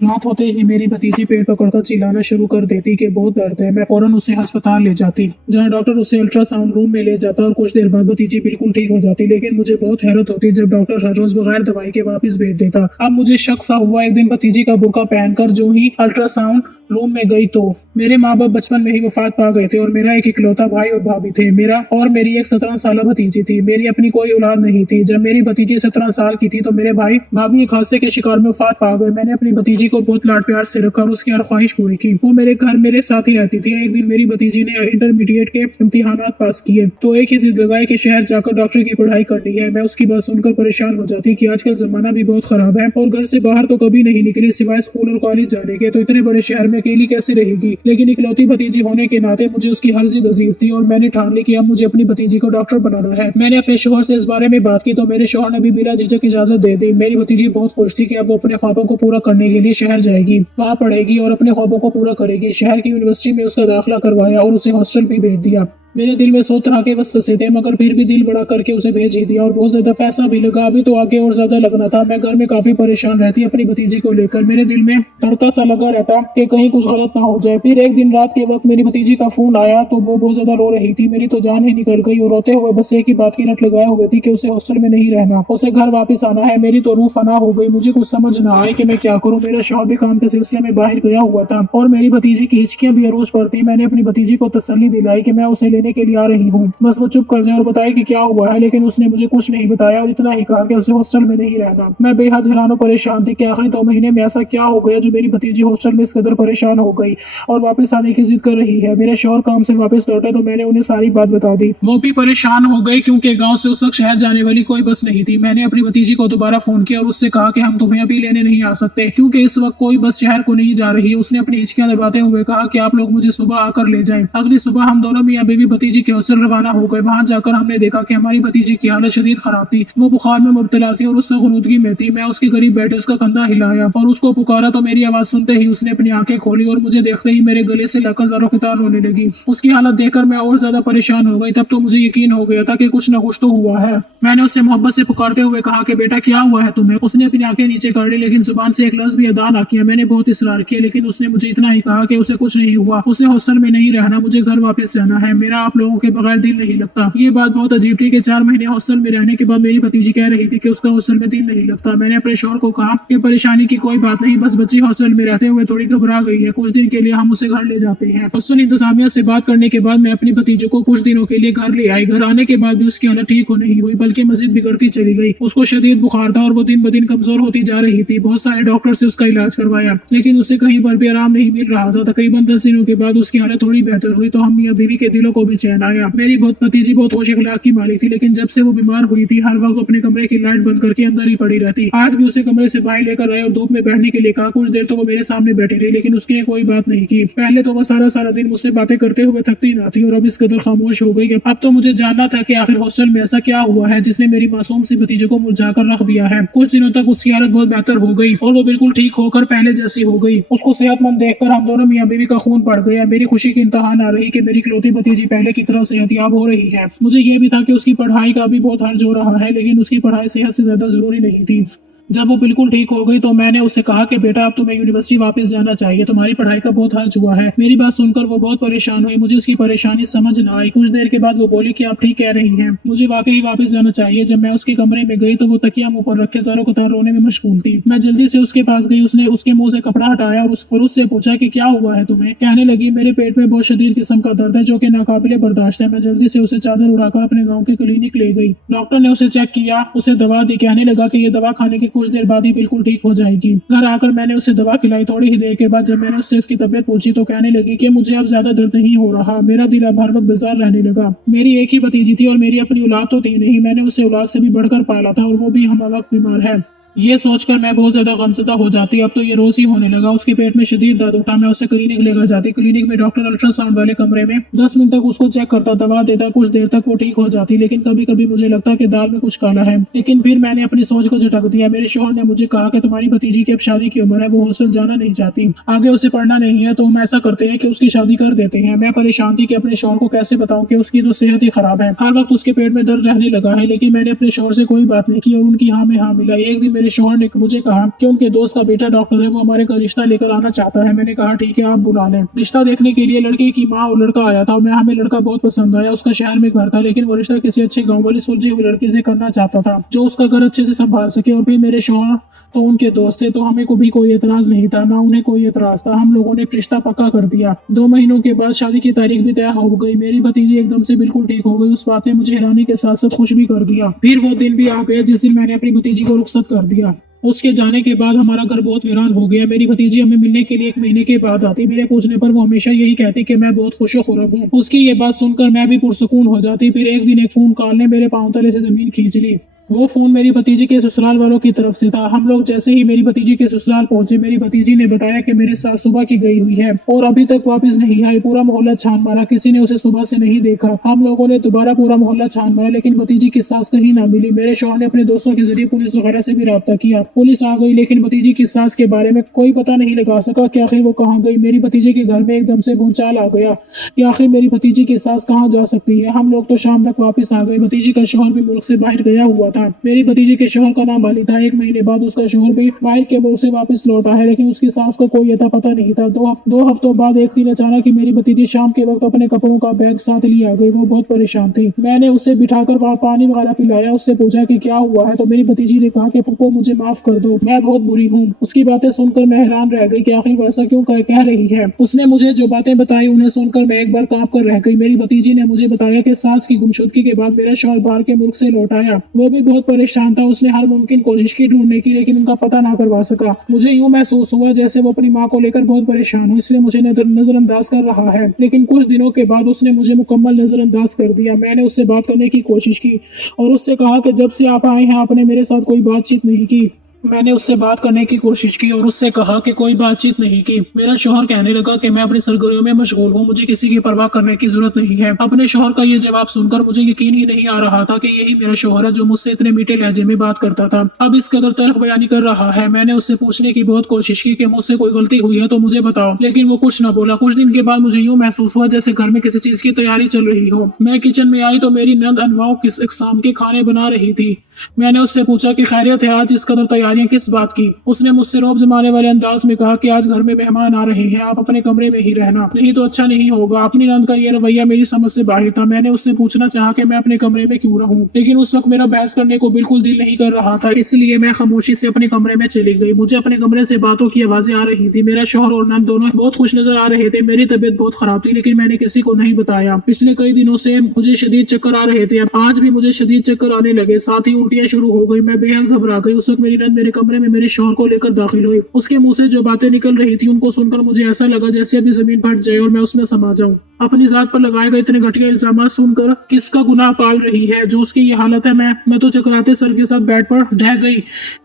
रात होते ही मेरी भतीजी पेट पकड़कर चिल्लाना शुरू कर देती कि बहुत दर्द है। मैं फौरन उसे अस्पताल ले जाती, जहां डॉक्टर उसे अल्ट्रासाउंड रूम में ले जाता और कुछ देर बाद भतीजी बिल्कुल ठीक हो जाती। लेकिन मुझे बहुत हैरत होती जब डॉक्टर हर रोज बगैर दवाई के वापस भेज देता। अब मुझे शक सा हुआ। एक दिन भतीजी का बुर्का पहनकर जो ही अल्ट्रासाउंड रूम में गई तो मेरे माँ बाप बचपन में ही वफात पा गए थे और मेरा एक इकलौता भाई और भाभी थे। मेरी एक 17 साल भतीजी थी। मेरी अपनी कोई औलाद नहीं थी। जब मेरी भतीजी 17 साल की थी तो मेरे भाई भाभी एक हादसे के शिकार में वफात पा गए। मैंने अपनी भतीजी को बहुत लाड प्यार से रखा और उसकी हर ख्वाहिश पूरी की। वो मेरे घर मेरे साथ ही रहती थी। एक दिन मेरी भतीजी ने इंटरमीडिएट के इम्तिहानात पास किए तो एक ही जिद लगाई कि शहर जाकर डॉक्टर की पढ़ाई करनी है। मैं उसकी बात सुनकर परेशान हो जाती कि आजकल जमाना भी बहुत खराब है और घर से बाहर तो कभी नहीं निकली सिवाय स्कूल और कॉलेज जाने के, तो इतने बड़े शहर में अकेली कैसे रहेगी। लेकिन इकलौती भतीजी होने के नाते मुझे उसकी हर जिद अजीज थी और मैंने ठान ली कि अब मुझे अपनी भतीजी को डॉक्टर बनाना है। मैंने अपने शोहर से इस बारे में बात की तो मेरे शोहर ने भी बिना झिझक इजाजत दे दी। मेरी भतीजी बहुत खुश थी कि अब वो अपने ख्वाबों को पूरा करने के लिए शहर जाएगी, वहाँ पढ़ेगी और अपने ख्वाबों को पूरा करेगी। शहर की यूनिवर्सिटी में उसका दाखिला करवाया और उसे हॉस्टल भी भेज दिया। मेरे दिल में 100 तरह के वसवसे थे मगर फिर भी दिल बड़ा करके उसे भेज ही दिया और बहुत ज्यादा पैसा भी लगा। अभी तो आगे और ज्यादा लगना था। मैं घर में काफी परेशान रहती अपनी भतीजी को लेकर। मेरे दिल में तड़का सा लगा रहता कि कहीं कुछ गलत ना हो जाए। फिर एक दिन रात के वक्त मेरी भतीजी का फोन आया तो वो बहुत ज्यादा रो रही थी। मेरी तो जान ही निकल गई और रोते हुए बस एक ही बात की रट लगाए हुए थी कि उसे हॉस्टल में नहीं रहना, उसे घर वापस आना है। मेरी तो रूह फना हो गई। मुझे कुछ समझ ना आए कि मैं क्या करूँ। मेरा शौहर भी काम के सिलसिले में बाहर गया हुआ था और मेरी भतीजी की हिचकियां भी अरूज पर थी। मैंने अपनी भतीजी को तसल्ली दिलाई कि मैं उसे लेने के लिए आ रही हूँ, बस वो चुप कर जाए और बताए कि क्या हुआ है। लेकिन उसने मुझे कुछ नहीं बताया और इतना ही कहा कि उसे हॉस्टल में नहीं रहना। मैं बेहद हैरान और परेशान थी कि आखिरी 2 महीने में ऐसा क्या हो गया जो मेरी भतीजी हॉस्टल में इस कदर परेशान हो गई और वापस आने की जिद कर रही है। मेरे शौहर काम से वापस लौटे तो मैंने उन्हें सारी बात बता दी। वो भी परेशान हो गए क्योंकि गाँव से उस वक्त शहर जाने वाली कोई बस नहीं थी। मैंने अपनी भतीजी को दोबारा फोन किया और उससे कहा कि हम तुम्हें अभी लेने नहीं आ सकते क्योंकि इस वक्त कोई बस शहर को नहीं जा रही। उसने अपनी हिचकियां दबाते हुए कहा कि आप लोग मुझे सुबह आकर ले जाएं। अगली सुबह हम दोनों मियां बीवी भतीजी के हॉस्टल रवाना हो गए। वहां जाकर हमने देखा कि हमारी भतीजी की हालत शदीद खराब थी। वो बुखार में मुब्तला थी और उससे गुनूदगी में थी। मैं उसके करीब बैठे उसका कंधा हिलाया और उसको पुकारा तो मेरी आवाज सुनते ही उसने अपनी आंखें खोली और मुझे देखते ही मेरे गले से लकर ज़रो-क़ितार रोने लगी। उसकी हालत देखकर मैं और ज्यादा परेशान हो गई। तब तो मुझे यकीन हो गया था कि कुछ न कुछ तो हुआ है। मैंने उसे मोहब्बत से पुकारते हुए कहा कि बेटा क्या हुआ है तुम्हें। उसने अपनी आंखें नीचे कर ली लेकिन जुबान से एक लफ्ज भी अदा ना किया। मैंने बहुत इसरार किया लेकिन उसने मुझे इतना ही कहा कि उसे कुछ नहीं हुआ, उसे हॉस्टल में नहीं रहना, मुझे घर वापस जाना है, मेरा आप लोगों के बगैर दिल नहीं लगता। ये बात बहुत अजीब थी कि 4 महीने हॉस्टल में रहने के बाद मेरी भतीजी कह रही थी कि उसका हॉस्टल में दिल नहीं लगता। मैंने अपने शौहर को कहा कि परेशानी की कोई बात नहीं, बस बच्ची हॉस्टल में रहते हुए थोड़ी घबरा गई है, कुछ दिन के लिए हम उसे घर ले जाते हैं। हॉस्टल इंतजामिया से बात करने के बाद मैं अपनी भतीजों को कुछ दिनों के लिए घर ले आई। घर आने के बाद भी उसकी हालत ठीक हो नहीं हुई बल्कि मजीद बिगड़ती चली गई। उसको शदीद बुखार था और वो दिन ब दिन कमजोर होती जा रही थी। बहुत सारे डॉक्टर से उसका इलाज करवाया लेकिन उसे कहीं पर भी आराम नहीं मिल रहा था। तकरीबन 10 दिनों के बाद उसकी हालत थोड़ी बेहतर हुई तो हम मियां बीवी के दिलों को भी चैन आया। मेरी भतीजी बहुत खुश अखलाक की मालिक थी लेकिन जब से वो बीमार हुई थी हर वक्त अपने कमरे की लाइट बंद करके अंदर ही पड़ी रहती। आज भी उसे कमरे से बाहर लेकर आए और धूप में बैठने के लिए कहा। कुछ देर तो वो मेरे सामने बैठी रही लेकिन उसने कोई बात नहीं की। पहले तो वो सारा दिन मुझसे बातें करते हुए थकती ना थी और अब इस कदर खामोश हो गई कि अब तो मुझे जानना था कि आखिर हॉस्टल में ऐसा क्या हुआ है जिसने मेरी मासूम सी भतीजे को मुरझाकर रख दिया है। कुछ दिनों तक उसकी हालत बहुत बेहतर हो गई और वो बिल्कुल ठीक होकर पहले जैसी हो गई। उसको सेहतमंद देखकर हम दोनों मियां बीवी का खून पड़ गया। मेरी खुशी की इंतहा ना रही कि मेरी इकलौती भतीजी पहले की तरह सेहतयाब हो रही है। मुझे ये भी था कि उसकी पढ़ाई का भी बहुत हर्ज हो रहा है लेकिन उसकी पढ़ाई सेहत से ज्यादा जरूरी नहीं थी। जब वो बिल्कुल ठीक हो गई तो मैंने उसे कहा कि बेटा अब तुम्हें यूनिवर्सिटी वापस जाना चाहिए, तुम्हारी पढ़ाई का बहुत हर्ज हुआ है। मेरी बात सुनकर वो बहुत परेशान हुई। मुझे उसकी परेशानी समझ ना आई। कुछ देर के बाद वो बोली कि आप ठीक कह रही हैं, मुझे वाकई वापस जाना चाहिए। जब मैं उसके कमरे में गई तो वो तकिया मुंह पर रखे ज़रो-क़ितार रोने में मशगूल थी। मैं जल्दी से उसके पास गई। उसने उसके मुंह से कपड़ा हटाया और उससे पूछा कि क्या हुआ है तुम्हें। कहने लगी मेरे पेट में बहुत शदीद किस्म का दर्द है जो कि नाकाबिले बर्दाश्त है। मैं जल्दी से उसे चादर उड़ाकर अपने गाँव के क्लिनिक ले गई। डॉक्टर ने उसे चेक किया, उसे दवा दी। कहने लगा कि ये दवा खाने के कुछ देर बाद ही बिल्कुल ठीक हो जाएगी। घर आकर मैंने उसे दवा खिलाई। थोड़ी ही देर के बाद जब मैंने उससे उसकी तबीयत पूछी तो कहने लगी कि मुझे अब ज्यादा दर्द नहीं हो रहा, मेरा दिल अब हर वक्त बेजार रहने लगा। मेरी एक ही भतीजी थी और मेरी अपनी औलाद तो थी नहीं, मैंने उसे औलाद से भी बढ़कर पाला था और वो भी हम वक्त बीमार है। ये सोचकर मैं बहुत ज्यादा गमज़दा हो जाती। अब तो ये रोज ही होने लगा। उसके पेट में शदीद दर्द उठा। मैं उसे क्लिनिक लेकर जाती। क्लिनिक में डॉक्टर अल्ट्रासाउंड वाले कमरे में 10 मिनट तक उसको चेक करता, दवा देता। कुछ देर तक वो ठीक हो जाती लेकिन कभी कभी मुझे लगता कि दाल में कुछ काला है। लेकिन फिर मैंने अपनी सोच को झटक दिया। मेरे शौहर ने मुझे कहा कि तुम्हारी भतीजी की अब शादी की उम्र है, वो हॉस्टल जाना नहीं चाहती, आगे उसे पढ़ना नहीं है, तो हम ऐसा करते हैं कि उसकी शादी कर देते हैं। मैं परेशान थी कि अपने शौहर को कैसे बताऊं कि उसकी तो सेहत ही खराब है, हर वक्त उसके पेट में दर्द रहने लगा है। लेकिन मैंने अपने शौहर से कोई बात नहीं की और उनकी हाँ में हाँ मिलाई। एक दिन मेरे शौहर ने मुझे कहा कि उनके दोस्त का बेटा डॉक्टर है, वो हमारे घर रिश्ता लेकर आना चाहता है। मैंने कहा ठीक है, आप बुला लें। रिश्ता देखने के लिए लड़के की माँ और लड़का आया था। हमें लड़का बहुत पसंद आया। उसका शहर में घर था, लेकिन वो रिश्ता किसी अच्छे गाँव वाली सुलझी हुई लड़की से करना चाहता था जो उसका घर अच्छे से संभाल सके। और फिर मेरे शौहर तो उनके दोस्त थे, तो हमें को भी कोई एतराज नहीं था, ना उन्हें कोई एतराज था। हम लोगों ने रिश्ता पक्का कर दिया। 2 महीनों के बाद शादी की तारीख भी तय हो गई। मेरी भतीजी एकदम से बिल्कुल ठीक हो गई। उस बात ने मुझे हैरानी के साथ साथ खुश भी कर दिया। फिर वो दिन भी आ गया जिस दिन मैंने अपनी भतीजी को रुखसत कर दिया। उसके जाने के बाद हमारा घर बहुत वीरान हो गया। मेरी भतीजी हमें मिलने के लिए 1 महीने के बाद आती। मेरे पूछने पर वो हमेशा यही कहती कि मैं बहुत खुश खुरब हूँ। उसकी ये बात सुनकर मैं भी पुरसकून हो जाती। फिर एक दिन एक फोन कॉल ने मेरे पांव तले से जमीन खींच ली। वो फोन मेरी भतीजी के ससुराल वालों की तरफ से था। हम लोग जैसे ही मेरी भतीजी के ससुराल पहुंचे, मेरी भतीजी ने बताया कि मेरे साथ सुबह की गई हुई है और अभी तक वापस नहीं आई। पूरा मोहल्ला छान मारा, किसी ने उसे सुबह से नहीं देखा। हम लोगों ने दोबारा पूरा मोहल्ला छान मारा, लेकिन भतीजी की सास कहीं ना मिली। मेरे शौहर ने अपने दोस्तों के जरिए पुलिस वगैरह से भी राब्ता किया। पुलिस आ गई, लेकिन भतीजी की सास के बारे में कोई पता नहीं लगा सका कि आखिर वो कहाँ गई। मेरी भतीजी के घर में एकदम से भूचाल आ गया कि आखिर मेरी भतीजी की सास कहाँ जा सकती है। हम लोग तो शाम तक वापस आ गए। भतीजी का शौहर भी मुल्क से बाहर गया हुआ था। मेरी भतीजी के शौहर का नाम अली था। 1 महीने बाद उसका शौहर भी बाहर के मुल्क से वापस लौटा है, लेकिन उसकी सास का कोई अता पता नहीं था। 2 हफ्तों बाद एक दिन अचानक ही मेरी भतीजी शाम के वक्त अपने कपड़ों का बैग साथ लिए आ गई। वो बहुत परेशान थी। मैंने उसे बिठाकर वहाँ पानी वगैरह पिलाया। उससे पूछा कि क्या हुआ है, तो मेरी भतीजी ने कहा कि फूफो मुझे माफ कर दो, मैं बहुत बुरी हूँ। उसकी बातें सुनकर मैं हैरान रह गई कि आखिर वैसा क्यों कह रही है। उसने मुझे जो बातें बताई उन्हें सुनकर मैं एक बार कांप कर रह गई। मेरी भतीजी ने मुझे बताया कि सास की गुमशुदगी के बाद मेरा शौहर बाहर के मुल्क से लौट आया। वो भी बहुत परेशान था। उसने हर मुमकिन कोशिश की ढूंढने की, लेकिन उनका पता ना करवा सका। मुझे यूं महसूस हुआ जैसे वो अपनी माँ को लेकर बहुत परेशान हो, इसलिए मुझे नजरअंदाज कर रहा है। लेकिन कुछ दिनों के बाद उसने मुझे मुकम्मल नजरअंदाज कर दिया। मैंने उससे बात करने की कोशिश की और उससे कहा कि जब से आप आए हैं आपने मेरे साथ कोई बातचीत नहीं की। मैंने उससे बात करने की कोशिश की और उससे कहा कि कोई बातचीत नहीं की। मेरा शौहर कहने लगा कि मैं अपनी सरगर्मियों में मशगूल हूँ, मुझे किसी की परवाह करने की जरूरत नहीं है। अपने शौहर का ये जवाब सुनकर मुझे यकीन ही नहीं आ रहा था कि यही मेरा शौहर है जो मुझसे इतने मीठे लहजे में बात करता था, अब इस कदर तल्ख बयानी कर रहा है। मैंने उससे पूछने की बहुत कोशिश की कि मुझसे कोई गलती हुई है तो मुझे बताओ, लेकिन वो कुछ न बोला। कुछ दिन के बाद मुझे यूं महसूस हुआ जैसे घर में किसी चीज की तैयारी चल रही हो। मैं किचन में आई तो मेरी नंद अनवाओ किस इकसाम के खाने बना रही थी। मैंने उससे पूछा कि खैरियत है, आज इस कदर तैयारियां किस बात की। उसने मुझसे रौब जमाने वाले अंदाज में कहा कि आज घर में मेहमान आ रहे हैं, आप अपने कमरे में ही रहना, नहीं तो अच्छा नहीं होगा। अपनी नंद का ये रवैया मेरी समझ से बाहर था। मैंने उससे पूछना चाहा कि मैं अपने कमरे में क्यों रहूं, लेकिन उस वक्त मेरा बहस करने को बिल्कुल दिल नहीं कर रहा था, इसलिए मैं खामोशी से अपने कमरे में चली गई। मुझे अपने कमरे से बातों की आवाजें आ रही थी। मेरा शौहर और नंद दोनों बहुत खुश नजर आ रहे थे। मेरी तबीयत बहुत खराब थी, लेकिन मैंने किसी को नहीं बताया। पिछले कई दिनों से मुझे शदीद चक्कर आ रहे थे, अब आज भी मुझे शदीद चक्कर आने लगे, साथ ही उल्टियां शुरू हो गई। मैं बेहद घबरा गई। उस वक्त मेरी नंद मेरे कमरे में मेरे शौहर को लेकर दाखिल हुई। उसके मुंह से जो बातें निकल रही थी उनको सुनकर मुझे ऐसा लगा जैसे अभी जमीन फट जाए और मैं उसमें समा जाऊं। अपनी जात पर लगाए गए इतने घटिया इल्जाम सुनकर किसका गुनाह पाल रही है जो उसकी ये हालत है। मैं तो चकराते सर के साथ बेड पर ढह गई।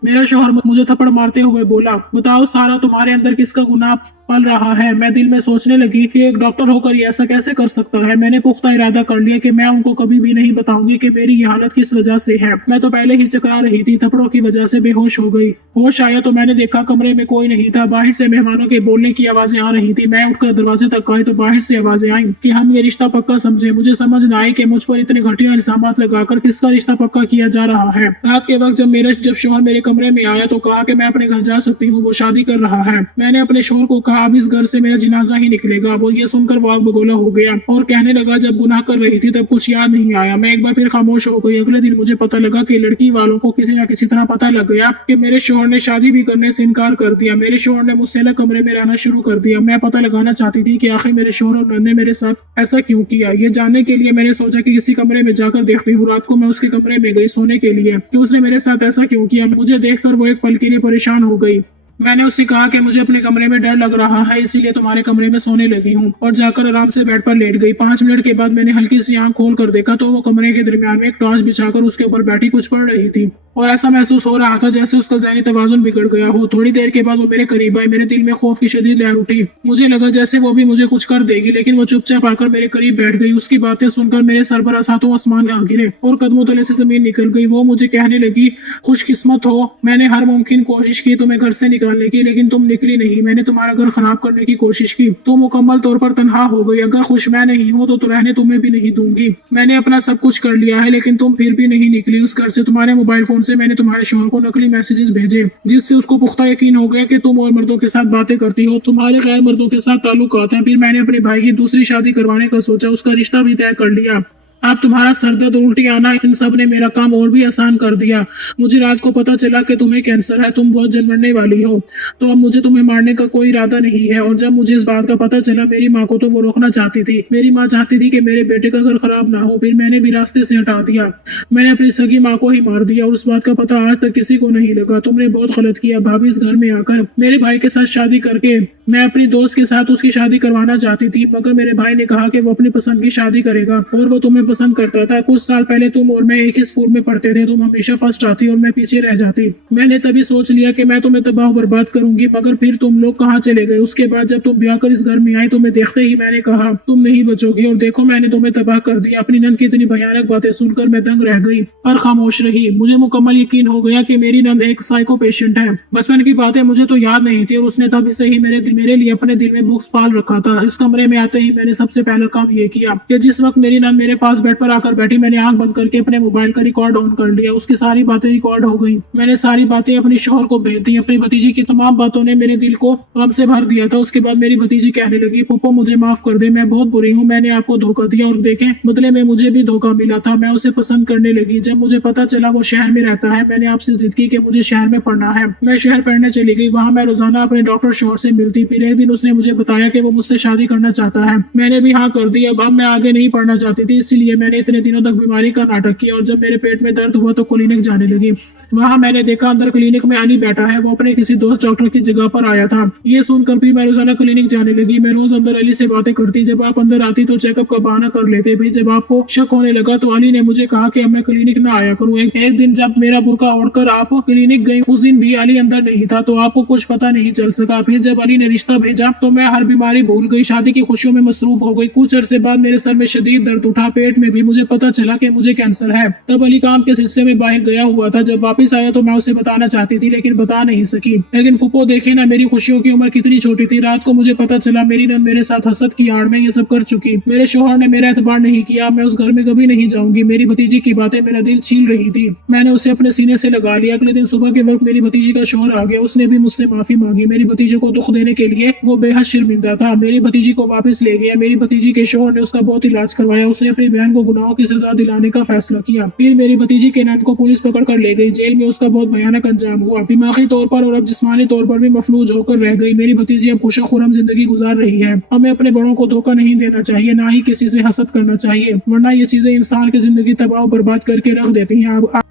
मेरा शौहर मुझे थप्पड़ मारते हुए बोला, बताओ सारा, तुम्हारे अंदर किसका गुनाह पल रहा है। मैं दिल में सोचने लगी कि एक डॉक्टर होकर ये ऐसा कैसे कर सकता है। मैंने पुख्ता इरादा कर लिया कि मैं उनको कभी भी नहीं बताऊंगी कि मेरी ये हालत किस वजह से है। मैं तो पहले ही चकरा रही थी, थप्पड़ों की वजह से बेहोश हो गई। होश आया तो मैंने देखा कमरे में कोई नहीं था। बाहर से मेहमानों के बोलने की आवाजें आ रही थी। मैं उठकर दरवाजे तक आई तो बाहर से आवाजें आई कि हम ये रिश्ता पक्का समझे। मुझे समझ न आई कि मुझ पर इतने घटिया इल्जाम लगाकर किसका रिश्ता पक्का किया जा रहा है। रात के वक्त जब शौहर मेरे कमरे में आया तो कहा कि मैं अपने घर जा सकती हूँ, वो शादी कर रहा है। मैंने अपने शौहर को कहा अब इस घर से मेरा जनाजा ही निकलेगा। वो ये सुनकर वाक बगोला हो गया और कहने लगा, जब गुनाह कर रही थी तब कुछ याद नहीं आया। मैं एक बार फिर खामोश हो गई। अगले दिन मुझे पता लगा कि लड़की वालों को किसी न किसी तरह पता लग गया कि मेरे शौहर ने शादी भी करने से इनकार कर दिया। मेरे शौहर ने मुझसे अलग कमरे में रहना शुरू कर दिया। मैं पता लगाना चाहती थी कि आखिर मेरे शौहर और नंद ने मेरे साथ ऐसा क्यों किया। ये जानने के लिए मैंने सोचा कि किसी कमरे में जाकर देखती हूँ। रात को मैं उसके कमरे में गई सोने के लिए कि उसने मेरे साथ ऐसा क्यों किया। मुझे देखकर वो एक पल के लिए परेशान हो गई। मैंने उससे कहा कि मुझे अपने कमरे में डर लग रहा है, इसीलिए तुम्हारे कमरे में सोने लगी हूँ, और जाकर आराम से बेड पर लेट गई। 5 मिनट के बाद मैंने हल्की सी आंख खोल कर देखा तो वो कमरे के दरमियान में एक टॉर्च बिछाकर उसके ऊपर बैठी कुछ पढ़ रही थी और ऐसा महसूस हो रहा था जैसे उसका ज़हनी तवाज़ुन बिगड़ गया हो। थोड़ी देर के बाद वो मेरे करीब आई। मेरे दिल में खौफ की शदीद लहर उठी। मुझे लगा जैसे वो भी मुझे कुछ कर देगी, लेकिन वो चुपचाप आकर मेरे करीब बैठ गई। उसकी बातें सुनकर मेरे सर पर सातों आसमान आ गिरे और कदमों तले से जमीन निकल गई। वो मुझे कहने लगी, खुशकिस्मत हो, मैंने हर मुमकिन कोशिश की तुम्हें घर से निकालने की, लेकिन तुम निकली नहीं। मैंने तुम्हारा घर खराब करने की कोशिश की, तुम मुकम्मल तौर पर तनहा हो गई। अगर खुश मैं नहीं हूँ तो रहने तुम्हें भी नहीं दूंगी। मैंने अपना सब कुछ कर लिया है, लेकिन तुम फिर भी नहीं निकली उस घर से। तुम्हारे मोबाइल फोन से मैंने तुम्हारे शोहर को नकली मैसेजेस भेजे, जिससे उसको पुख्ता यकीन हो गया कि तुम और मर्दों के साथ बातें करती हो, तुम्हारे गैर मर्दों के साथ ताल्लुकात हैं। फिर मैंने अपने भाई की दूसरी शादी करवाने का सोचा, उसका रिश्ता भी तय कर लिया। अब तुम्हारा सरदर्द और उल्टी आना, इन सब ने मेरा काम और भी आसान कर दिया। मुझे रात को पता चला कि तुम्हें कैंसर है, तुम बहुत जल्द मरने वाली हो। तो अब मुझे तुम्हें मारने का कोई इरादा नहीं है। और जब मुझे इस बात का पता चला, मेरी माँ को तो वो रोकना चाहती थी। मेरी माँ चाहती थी कि मेरे बेटे का घर खराब ना हो, फिर मैंने भी रास्ते से हटा दिया। मैंने अपनी सगी माँ को ही मार दिया और उस बात का पता आज तक किसी को नहीं लगा। तुमने बहुत गलत किया भाभी। इस घर में आकर मेरे भाई के साथ शादी करके मैं अपनी दोस्त के साथ उसकी शादी करवाना चाहती थी, मगर मेरे भाई ने कहा कि वो अपनी पसंद की शादी करेगा और वो तुम्हें पसंद करता था। कुछ साल पहले तुम और मैं एक ही स्कूल में पढ़ते थे। तुम हमेशा फर्स्ट आती और मैं पीछे रह जाती। मैंने तभी सोच लिया कि मैं तुम्हें तबाह बर्बाद करूंगी, मगर फिर तुम लोग कहाँ चले गए। उसके बाद जब तुम ब्याह कर इस घर में आई, तुम्हें देखते ही मैंने कहा तुम नहीं बचोगी, और देखो मैंने तुम्हें तबाह कर दिया। अपनी नंद की इतनी भयानक बातें सुनकर मैं दंग रह गई और खामोश रही। मुझे मुकम्मल यकीन हो गया कि मेरी नंद एक साइको पेशेंट है। बचपन की बातें मुझे तो याद नहीं थी और उसने तभी से ही मेरे लिए अपने दिल में बुक्स पाल रखा था। इस कमरे में आते ही मैंने सबसे पहला काम ये किया कि जिस वक्त मेरी नंद मेरे पास बेड पर आकर बैठी, मैंने आंख बंद करके अपने मोबाइल का रिकॉर्ड ऑन कर लिया। उसकी सारी बातें रिकॉर्ड हो गई। मैंने सारी बातें अपनी शोहर को भेज दी। अपनी भतीजी की तमाम बातों ने मेरे दिल को गम से भर दिया था। उसके बाद मेरी भतीजी कहने लगी, पप्पो मुझे माफ कर दे, मैं बहुत बुरी हूँ, मैंने आपको धोखा दिया और देखें बदले में मुझे भी धोखा मिला था। मैं उसे पसंद करने लगी। जब मुझे पता चला वो शहर में रहता है, मैंने आपसे जिद की कि मुझे शहर में पढ़ना है। मैं शहर पढ़ने चली गई। वहाँ मैं रोजाना अपने डॉक्टर शोहर से मिलती। फिर एक दिन उसने मुझे बताया कि वो मुझसे शादी करना चाहता है। मैंने भी हाँ कर दी। अब मैं आगे नहीं पढ़ना चाहती थी, इसीलिए मैंने इतने दिनों तक बीमारी का नाटक किया। और जब मेरे पेट में दर्द हुआ तो क्लिनिक जाने लगी। वहाँ मैंने देखा अंदर क्लिनिक में अली बैठा है। वो अपने किसी दोस्त डॉक्टर की जगह पर आया था। ये सुनकर भी मैं रोजाना क्लिनिक जाने लगी। मैं रोज अंदर अली से बातें करती। जब आप अंदर आती तो चेकअप का बहाना कर लेते। भी जब आपको शक होने लगा तो अली ने मुझे कहा कि अब मैं क्लिनिक ना आया करूँ। एक दिन जब मेरा बुर्का ओढ़कर आप क्लिनिक गई, उस दिन भी अली अंदर नहीं था, तो आपको कुछ पता नहीं चल सका। फिर जब अली ने रिश्ता भेजा तो मैं हर बीमारी भूल गई, शादी की खुशियों में मसरूफ हो गई। कुछ अरसे बाद मेरे सर में शदीद दर्द उठा, पेट में भी। मुझे पता चला कि मुझे कैंसर है। तब अली काम के सिलसिले में बाहर गया हुआ था। जब वापस आया तो मैं उसे बताना चाहती थी, लेकिन बता नहीं सकी। लेकिन फूफो देखे ना, मेरी खुशियों की उम्र कितनी छोटी थी। रात को मुझे पता चला मेरी नंद मेरे साथ हसद की आड़ में ये सब कर चुकी। मेरे शोहर ने मेरा एतबार नहीं किया। मैं उस घर में कभी नहीं जाऊंगी। मेरी भतीजी की बातें मेरा दिल छील रही थी। मैंने उसे अपने सीने से लगा लिया। अगले दिन सुबह के वक्त मेरी भतीजी का शोहर आ गया। उसने भी मुझसे माफी मांगी। मेरी भतीजी को दुख देने के लिए वो बेहद शर्मिंदा था। मेरी भतीजी को वापस ले गया। मेरी भतीजी के शोहर ने उसका बहुत इलाज करवाया। उसने अपनी बहन को गुनाहों की सजा दिलाने का फैसला किया। फिर मेरी भतीजी के नंद को पुलिस पकड़ कर ले गई। जेल में उसका बहुत भयानक अंजाम हुआ। दिमागी तौर पर और अब जिस्मानी तौर पर भी मफलूज होकर रह गई। मेरी भतीजी अब खुशा-खुर्रम जिंदगी गुजार रही है। हमें अपने बड़ों को धोखा नहीं देना चाहिए, ना ही किसी से हसद करना चाहिए, वरना ये चीजें इंसान की जिंदगी तबाह बर्बाद करके रख देती हैं।